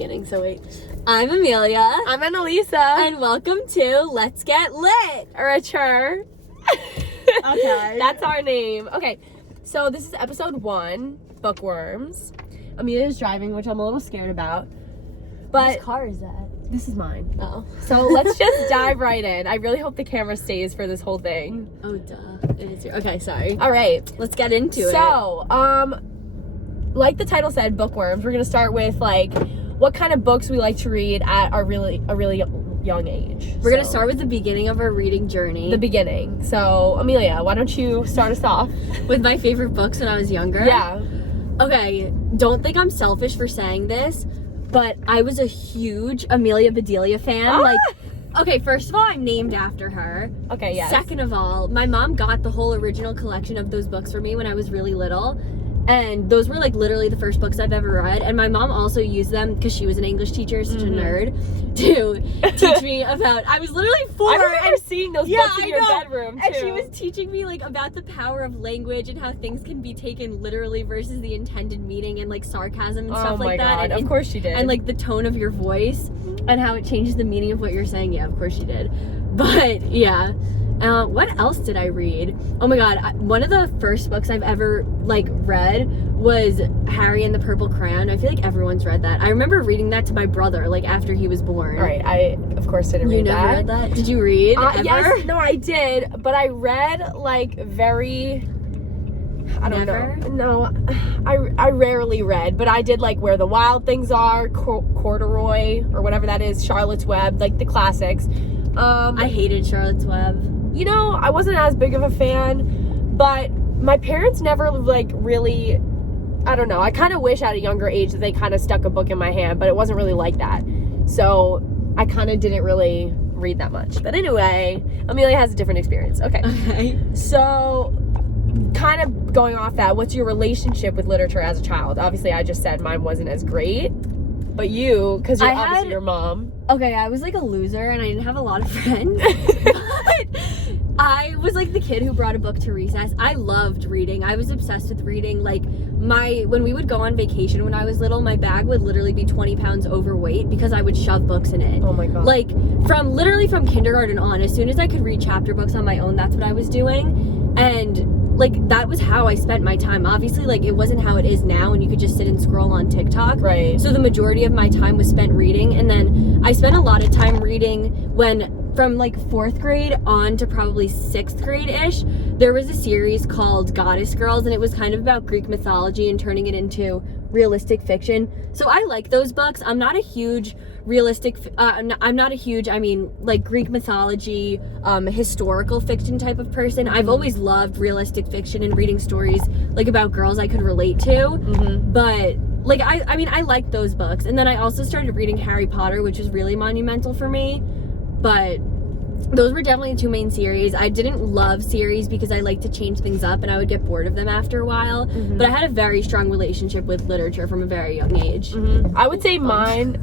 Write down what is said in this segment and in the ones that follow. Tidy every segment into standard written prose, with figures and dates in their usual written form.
So wait, I'm Amelia. I'm Annalisa. And welcome to Let's Get Lit. Richer. Okay. That's our name. Okay, so this is episode 1, Bookworms. Amelia's driving, which I'm a little scared about. But whose car is that? This is mine. Oh. So let's just dive right in. I really hope the camera stays for this whole thing. Oh, duh. It is okay, sorry. All right. Let's get into it. So, like the title said, Bookworms, we're going to start with, like, what kind of books we like to read at a really young age. We're going to start with the beginning of our reading journey. The beginning. So, Amelia, why don't you start us off? With my favorite books when I was younger? Yeah. Okay, don't think I'm selfish for saying this, but I was a huge Amelia Bedelia fan. Ah! Okay, first of all, I'm named after her. Okay, yes. Second of all, my mom got the whole original collection of those books for me when I was really little. And those were like literally the first books I've ever read. And my mom also used them, because she was an English teacher, such a nerd, to teach me about, I was literally 4. I remember seeing those books in your bedroom too. And she was teaching me like about the power of language and how things can be taken literally versus the intended meaning, and like sarcasm and stuff like that. Oh my God, of course she did. And like the tone of your voice and how it changes the meaning of what you're saying. Yeah, of course she did. But yeah. What else did I read? Oh my God, one of the first books I've ever like read was Harry and the Purple Crayon. I feel like everyone's read that. I remember reading that to my brother like after he was born. All right, I of course didn't read that. You never read that? Did you read ever? Yes, no, I did, but I read like very, I don't know. No, I rarely read, but I did like Where the Wild Things Are, Corduroy, or whatever that is, Charlotte's Web, like the classics. I hated Charlotte's Web. You know, I wasn't as big of a fan, but my parents never like really, I don't know, I kind of wish at a younger age that they kind of stuck a book in my hand, but it wasn't really like that. So I kind of didn't really read that much. But anyway, Amelia has a different experience. Okay. So kind of going off that, what's your relationship with literature as a child? Obviously, I just said mine wasn't as great, but you, because you're obviously your mom. Okay, I was like a loser and I didn't have a lot of friends, but I was like the kid who brought a book to recess. I loved reading. I was obsessed with reading. Like when we would go on vacation when I was little, my bag would literally be 20 pounds overweight because I would shove books in it. Oh my God. Like from kindergarten on, as soon as I could read chapter books on my own, that's what I was doing. And like that was how I spent my time. Obviously, like it wasn't how it is now and you could just sit and scroll on TikTok. Right. So the majority of my time was spent reading, and then I spent a lot of time reading when from like 4th grade on to probably 6th grade-ish. There was a series called Goddess Girls, and it was kind of about Greek mythology and turning it into realistic fiction. So I like those books. I'm not a huge like Greek mythology, historical fiction type of person. I've always loved realistic fiction and reading stories like about girls I could relate to. But like I mean I liked those books. And then I also started reading Harry Potter, which was really monumental for me. But those were definitely the 2 main series. I didn't love series because I like to change things up and I would get bored of them after a while. But I had a very strong relationship with literature from a very young age. I would say mine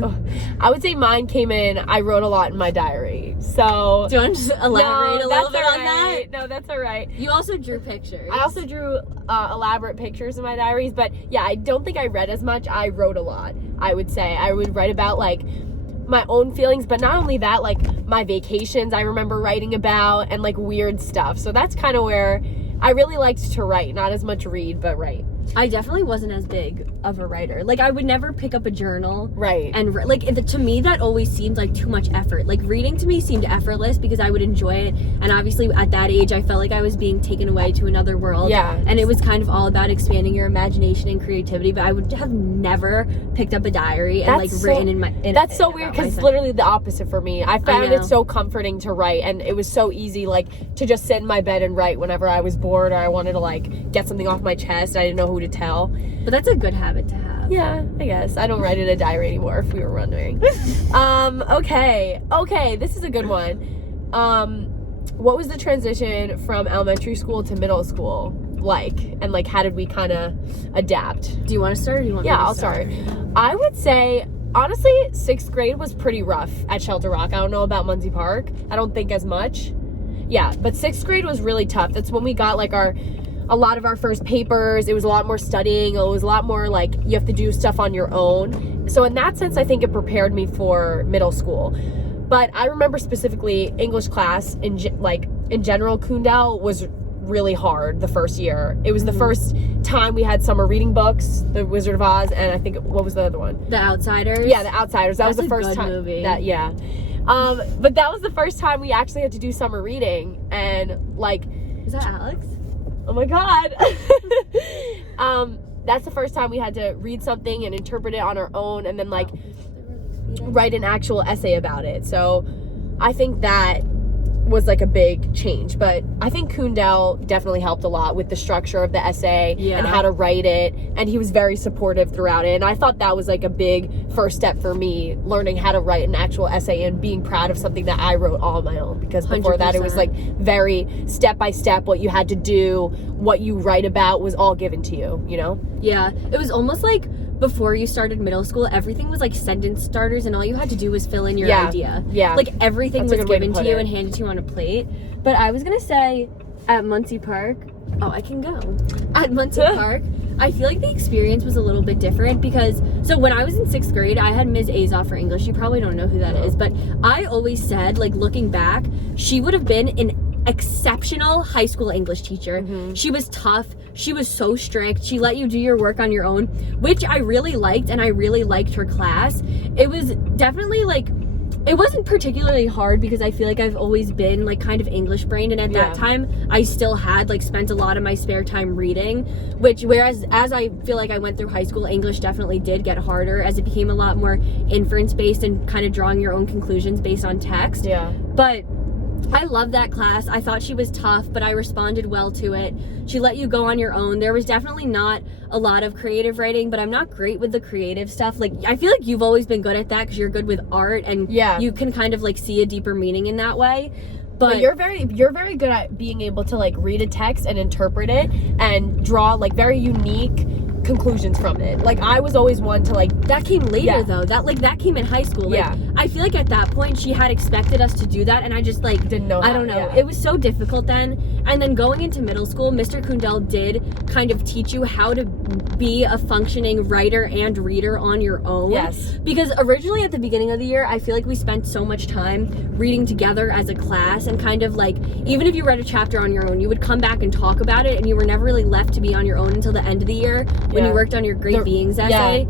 came in, I wrote a lot in my diary. So do you want to just elaborate a little bit on that? No, that's all right. You also drew pictures. I also drew elaborate pictures in my diaries, but yeah, I don't think I read as much. I wrote a lot, I would say. I would write about like my own feelings, but not only that, like my vacations I remember writing about, and like weird stuff. So that's kind of where I really liked to write, not as much read, but write. I definitely wasn't as big of a writer. Like I would never pick up a journal. Right. And like to me that always seemed like too much effort. Like reading to me seemed effortless because I would enjoy it. And obviously at that age I felt like I was being taken away to another world. Yeah. And it was kind of all about expanding your imagination and creativity. But I would have never picked up a diary and written in my. That's so weird because it's literally the opposite for me. I found it so comforting to write, and it was so easy like to just sit in my bed and write whenever I was bored or I wanted to like get something off my chest. I didn't know who to tell. But that's a good habit to have. Yeah, I guess. I don't write in a diary anymore, if we were wondering. Okay, this is a good one. What was the transition from elementary school to middle school like? And like, how did we kind of adapt? Do you want to start or do you want me to I'll start. I would say, honestly, 6th grade was pretty rough at Shelter Rock. I don't know about Muncie Park. I don't think as much. Yeah, but 6th grade was really tough. That's when we got like a lot of our first papers. It was a lot more studying. It was a lot more like you have to do stuff on your own. So in that sense, I think it prepared me for middle school. But I remember specifically English class in general, Kundal was really hard the first year. It was the first time we had summer reading books, The Wizard of Oz, and I think, what was the other one? The Outsiders. Yeah, The Outsiders. That was That's the first a good time. movie. But that was the first time we actually had to do summer reading, and like, Is that Alex? oh my god. That's the first time we had to read something and interpret it on our own, and then like write an actual essay about it. So I think that was like a big change. But I think Kundal definitely helped a lot with the structure of the essay and how to write it, and he was very supportive throughout it. And I thought that was like a big first step for me, learning how to write an actual essay and being proud of something that I wrote all on my own, because before 100%. That it was like very step by step what you had to do, what you write about was all given to you, you know? Yeah, it was almost like before you started middle school, everything was like sentence starters, and all you had to do was fill in your idea. Yeah. Like everything was given to you it. and handed to you on a plate. But I was gonna say, at Muncie Park, I can go. At Muncie Park, I feel like the experience was a little bit different because, so when I was in 6th grade, I had Ms. Azov for English. You probably don't know who that is, but I always said, like looking back, she would have been an exceptional high school English teacher. She was tough. She was so strict. She let you do your work on your own, which I really liked, and I really liked her class. It was definitely like, it wasn't particularly hard because I feel like I've always been like kind of English brained, and at that time I still had like spent a lot of my spare time reading, whereas as I feel like I went through high school, English definitely did get harder as it became a lot more inference based and kind of drawing your own conclusions based on text. But I loved that class. I thought she was tough, but I responded well to it. She let you go on your own. There was definitely not a lot of creative writing, but I'm not great with the creative stuff. Like, I feel like you've always been good at that because you're good with art, and you can kind of like see a deeper meaning in that way. But you're very good at being able to like read a text and interpret it and draw like very unique conclusions from it. Like I was always one to like, that came later though. That came in high school. Like, I feel like at that point she had expected us to do that, and I just like didn't know how. I don't know. It was so difficult then. And then going into middle school, Mr. Kundal did kind of teach you how to be a functioning writer and reader on your own. Because originally at the beginning of the year, I feel like we spent so much time reading together as a class, and kind of like, even if you read a chapter on your own, you would come back and talk about it, and you were never really left to be on your own until the end of the year when you worked on your Great Beings essay.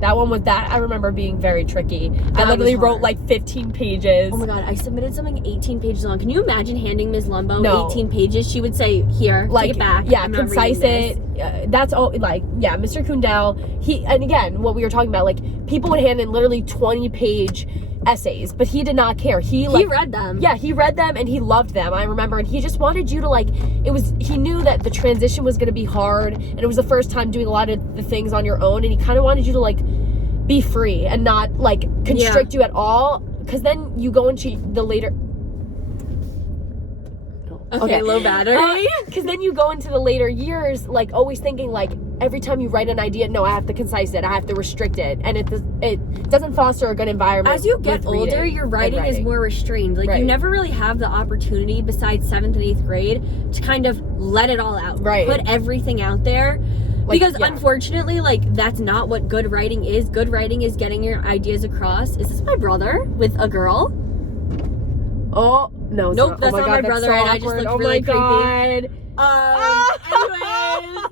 That one was that. I remember being very tricky. I literally wrote like 15 pages. Oh my god, I submitted something 18 pages long. Can you imagine handing Ms. Lumbo 18 pages? She would say, here, like, take it back. Yeah, concise it. That's all. Like, yeah, Mr. Kundal, and again, what we were talking about, like, people would hand in literally 20-page essays, but he did not care. He read them. Yeah, he read them and he loved them, I remember, and he just wanted you to like, he knew that the transition was going to be hard, and it was the first time doing a lot of the things on your own, and he kind of wanted you to like be free and not like constrict you at all, because then you go into the later low battery. Because then you go into the later years like always thinking like, every time you write an idea, no, I have to concise it, I have to restrict it, and it doesn't foster a good environment. As you get older, your writing is more restrained. Like you never really have the opportunity besides 7th and 8th grade to kind of let it all out, put everything out there. Like, because unfortunately, like, that's not what good writing is. Good writing is getting your ideas across. Is this my brother with a girl? Oh, no. Nope, that's not my brother, so and I just looked really creepy. God. Anyways.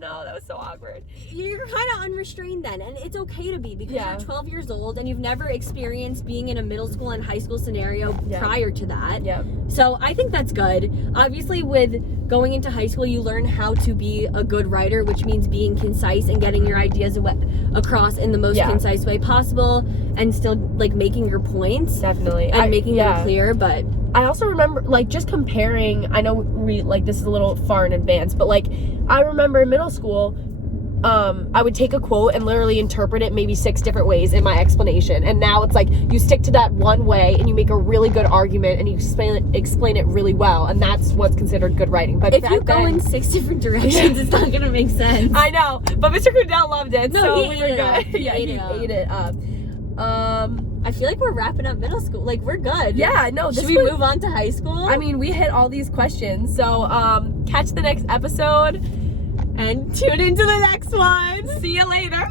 No, that was so awkward. You're kind of unrestrained then, and it's okay to be, because you're 12 years old and you've never experienced being in a middle school and high school scenario prior to that. So I think that's good. Obviously, with going into high school, you learn how to be a good writer, which means being concise and getting your ideas across in the most concise way possible, and still like making your points. Definitely. And making them clear. But I also remember like just comparing, I know we like this is a little far in advance, but like I remember in middle school, I would take a quote and literally interpret it maybe 6 different ways in my explanation, and now it's like you stick to that one way and you make a really good argument and you explain it really well, and that's what's considered good writing. But if you go in 6 different directions, it's not gonna make sense. I know, but Mr. Kundal loved it, no, so he ate it up. He ate it up. I feel like we're wrapping up middle school. Like, we're good. Yeah, no. Should we move on to high school? I mean, we hit all these questions. So, catch the next episode. And tune into the next one. See you later.